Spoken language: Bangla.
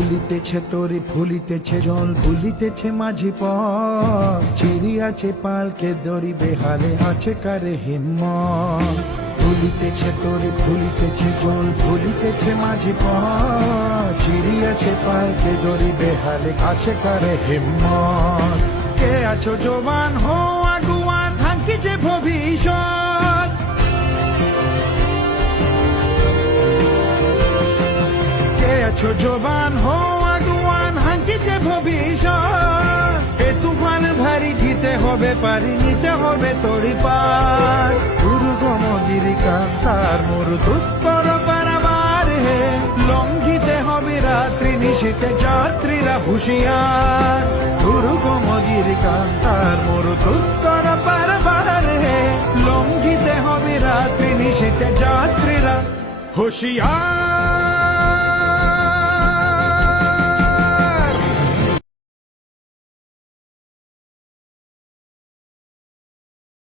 গলিতেছে তরি ফুলিতেছে জল ভুলিতেছে মাঝি পথ। আছে পালকে দড়ি বেহালে আছে কারে হিম্মত। ভুলিতেছে তরি ফুলিতেছে জল ভুলিতেছে মাঝি পথ। চিড়িয়াছে পালকে দড়ি বেহালে আছে কারে হিম্মত। কে আছো জবান হো আছো জবান, হো আগুয়ান হাঙ্কিছে ভবিষ্যৎ। এ তুফান ভারী দিতে হবে, পারি নিতে হবে তড়ি পার। দুর্গম গিরিকান্তার মোর দুস্তর পারাবার হে। লঙ্ঘিতে হবে রাত্রি নিশীতে যাত্রীরা হুঁশিয়ার। দুর্গম গিরিকান্তার মোর দুস্তর পারাবার হে। লঙ্ঘিতে হবে রাত্রি নিশীতে যাত্রীরা হুঁশিয়ার।